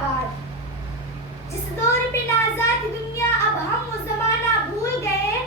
بعد. جس دور پہ نازا تھی دنیا اب ہم وہ زمانہ بھول گئے.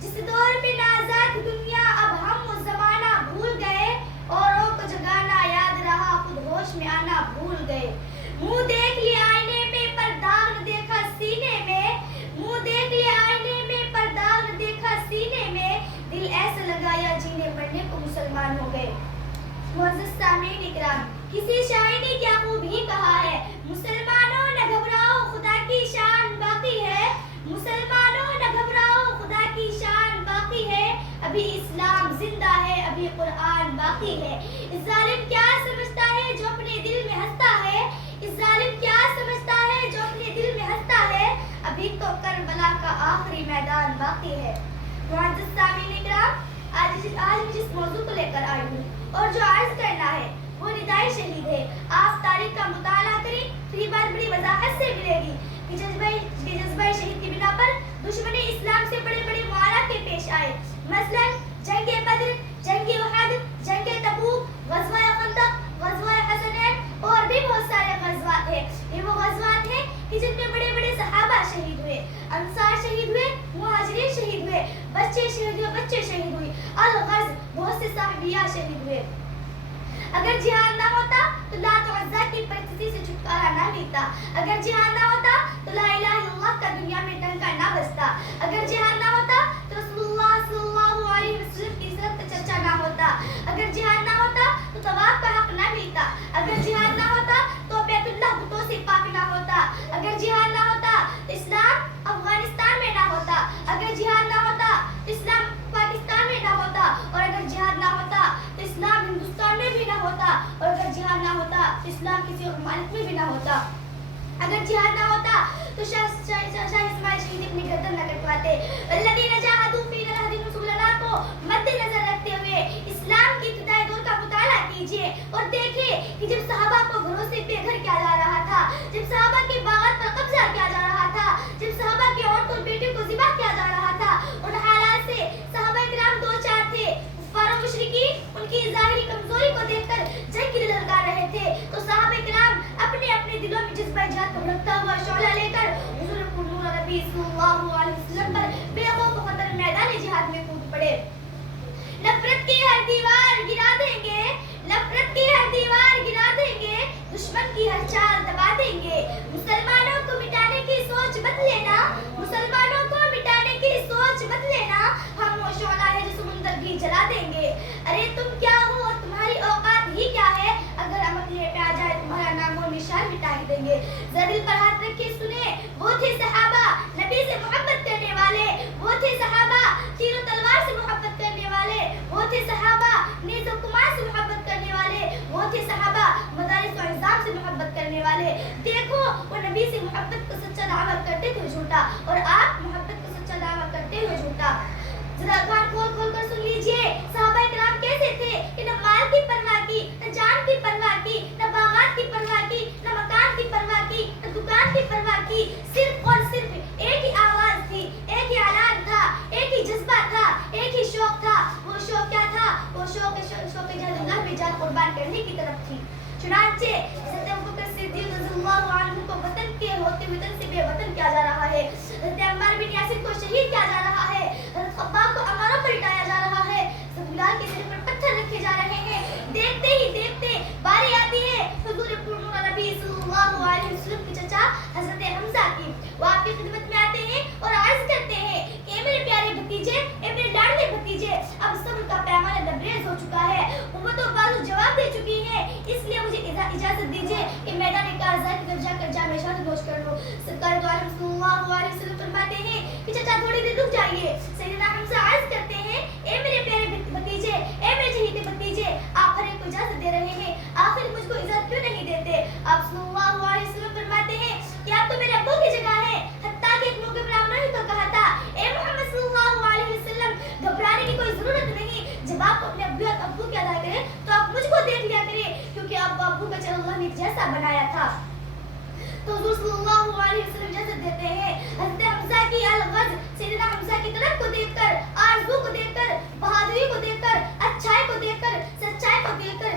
جس دور پہ نازا تھی دنیا اب ہم وہ زمانہ بھول گئے. اوروں کو جگانا یاد رہا خود ہوش میں آنا بھول گئے. منہ دیکھ لیا آئینے میں پر داغ نہ دیکھا سینے میں. منہ دیکھ لیا آئینے میں پر داغ نہ دیکھا سینے میں. دل ایسا لگایا جینے پڑنے کو مسلمان ہو گئے. معزز سامعین اکرام، کسی شاعر نے کیا خوب ہی کہا ہے، مسلمانوں نہ گھبراؤ خدا کی شان باقی ہے. مسلمانوں نہ گھبراؤ خدا کی شان باقی ہے. ابھی اسلام زندہ ہے، ابھی قرآن باقی ہے. اس ظالم کیا سمجھتا ہے جو اپنے دل میں ہنستا ہے. اس ظالم کیا سمجھتا ہے جو اپنے دل میں ہنستا ہے. ابھی تو کربلا کا آخری میدان باقی ہے. معزز سامعین اکرام، آج میں جس موضوع کو لے کر آئی ہوں اور جو عرض کرنا ہے وہ ندائے شہید ہے. آپ تاریخ کا مطالعہ کریں تو یہ بات بڑی وضاحت سے ملے گی کہ جذبہ شہید کی بنا پر دشمن اسلام سے بڑے بڑے معرکے پیش آئے. مثلا جنگ بدر، جنگ احد، جنگ تبوک، غزوہ خندق، غزوہ حسنین اور بھی بہت سارے غزوات ہیں. یہ وہ غزوات ہیں کہ جن میں بڑے بڑے صحابہ شہید ہوئے، انصار شہید ہوئے، مہاجرین شہید ہوئے، بچے شہید ہوئے. الغرض بہت سے صحابیہ شہید ہوئے. اگر جہاد نہ ہوتا تو لات و عزا کی پرستشی سے چھٹکارا نہ ملتا. اگر جہاد نہ ہوتا تو لا الہ الا اللہ کا دنیا میں ڈنکا نہ بجتا. اگر جہاد نہ ہوتا تو رسول اللہ صلی اللہ علیہ وسلم کی عزت کا چرچا نہ ہوتا. اگر جہاد نہ ہوتا تو طواف کا حق نہ ملتا. اگر جہاد نہ ہوتا تو بیت اللہ بتوں سے پاک نہ ہوتا. اگر جہاد نہ ہوتا تو اسلام افغانستان میں نہ ہوتا. اگر جہاد نہ ہوتا تو اسلام پاکستان میں نہ ہوتا. اور اگر جہاد نہ ہوتا تو اسلام ہندوستان میں بھی نہ ہوتا. اور اگر جہاد نہ ہوتا تو اسلام کسی اور ممالک میں بھی نہ ہوتا. اگر جہاد نہ ہوتا تو شاہ اسماعیل شہید اپنی گردن نہ کٹواتے. الذین جاہدوا فینا لہدینہم سبلنا کو مد نظر رکھتے ہوئے اسلام کی ابتدائی دور کا مطالعہ کیجیے اور دیکھیے کہ جب صحابہ کو بھروسے بے گھر کیا جا رہا تھا، جب صحابہ کے باغات پر قبضہ کیا جا رہا تھا، جب صحابہ کی عورتوں اور بیٹے کو ذبح کیا جا رہا تھا، ان حالات سے صحابہ کرام دو چار تھے. کفار و مشرکین ان کی ظاہری کمزوری کو دیکھ کر جنگ کی للکار رہے تھے، تو صحابہ کرام اپنے اپنے دلوں میں جذبہ جہاد کو بھڑکتا ہوا شعلہ لے کر حضور نور نبی صلی اللہ علیہ وسلم پر بے خوف خطر میدان جہاد میں کود پڑے. نفرت کی ہر دیوار گرا دیں گے، نفرت کی ہر دیوار گرا دیں گے، دشمن کی ہر چال دبا دیں گے. مسلمانوں کو مٹانے کی سوچ مت لینا، مسلمانوں کو مٹانے کی سوچ مت لینا. ہم وہ شعلہ ہے جو سمندر بھی جلا دیں گے. ارے تم کیا ہو اور تمہاری اوقات ہی کیا ہے، اگر ہم اکیلے پہ آ جائے تمہارا نام و نشان مٹا ہی دیں گے. ذرا دل پر ہاتھ رکھ کے سنیں، وہ تھے صحابہ نبی سے محبت کرنے والے، وہ تھے صحابہ تیر و تلوار سے محبت کرنے والے، وہ تھے صحابہ نیز و کمان سے محبت کرنے والے، وہ تھے صحابہ مدارس و نظام سے محبت کرنے والے. دیکھو وہ نبی سے محبت کو سچا دعویٰ کرتے تھے جھوٹا، اور آپ محبت کو سچا دعویٰ کرتے ہوئے جھوٹا. ذرا کان کھول کر سن لیجئے صحابہ کرام کیسے تھے کہ نہ مال کی پرواہ کی، نہ جان کی پرواہ کی، نہ باغات کی پرواہ کی، نہ مکان کی پرواہ کی، نہ دکان کی پرواہ کی. صرف اور صرف ایک ہی آواز تھی، ایک ہی اعلان تھا، ایک ہی جذبہ تھا، ایک ہی شوق تھا. وہ شوق کیا تھا؟ وہ شوق جہاد اللہ میں جان قربان کرنے کی طرف تھی. چنانچہ حضرت ابوبکر صدیق رضی اللہ عنہ کو وطن کے ہوتے ہوئے وطن سے بے وطن کیا جا رہا ہے. حضرت عمار بن یاسر کو شہید کیا جا رہا ہے. حضرت خباب کو اماروں پر لٹایا جا رہا ہے. حضرت بلال کے سر پر پتھر رکھے جا رہے ہیں. دیکھتے ہی دیکھتے باری آتی ہے حضور نور نبی صلی اللہ علیہ وسلم کے چچا حضرت حمزہ کی. وہ آپ کی خدمت میں آتے ہیں اور عرض کرتے ہیں کہ اے میرے پیارے بھتیجے، اے میرے لاڈلے بھتیجے، اب صبر کا پیمانہ لبریز ہو چکا ہے، امت و بازو جواب دے چکی ہے، اس لیے مجھے اجازت دیجیے کہ میدان کارزار کی طرف جا کر جامع شہادت نوش کر لوں. سرکار دو عالم صلی اللہ علیہ وسلم فرماتے ہیں کہ چچا تھوڑی دیر رک جائیے. سیدنا حمزہ عرض کرتے ہیں اے میرے پیارے بھتیجے، اے میرے چہیتے بھتیجے، آپ ہر ایک کو اجازت دے رہے ہیں، آخر مجھ کو اجازت کیوں نہیں دیتے؟ آپ صلی اللہ علیہ وسلم فرماتے ہیں کہ آپ تو میرے ابو کی جگہ ہیں، حتیٰ کہ ایک موقع پر آپ نے تو کہا تھا اے محمد صلی اللہ علیہ وسلم گھبرانے کی کوئی ضرورت نہیں، جب آپ اپنے ابو کی ادا کریں تو آپ مجھ کو دیکھ لیا کریں، کیونکہ آپ کو ابو کا چہرہ اللہ نے جیسا بنایا تھا. تو حضور صلی اللہ علیہ وسلم اجازت دیتے ہیں. حضرت حمزہ کی الغرض سیدنا حمزہ کی طرف کو دیکھ کر، آرزو کو دیکھ کر، بہادری کو دیکھ کر، اچھائی کو دیکھ کر، سچائی کو دیکھ کر،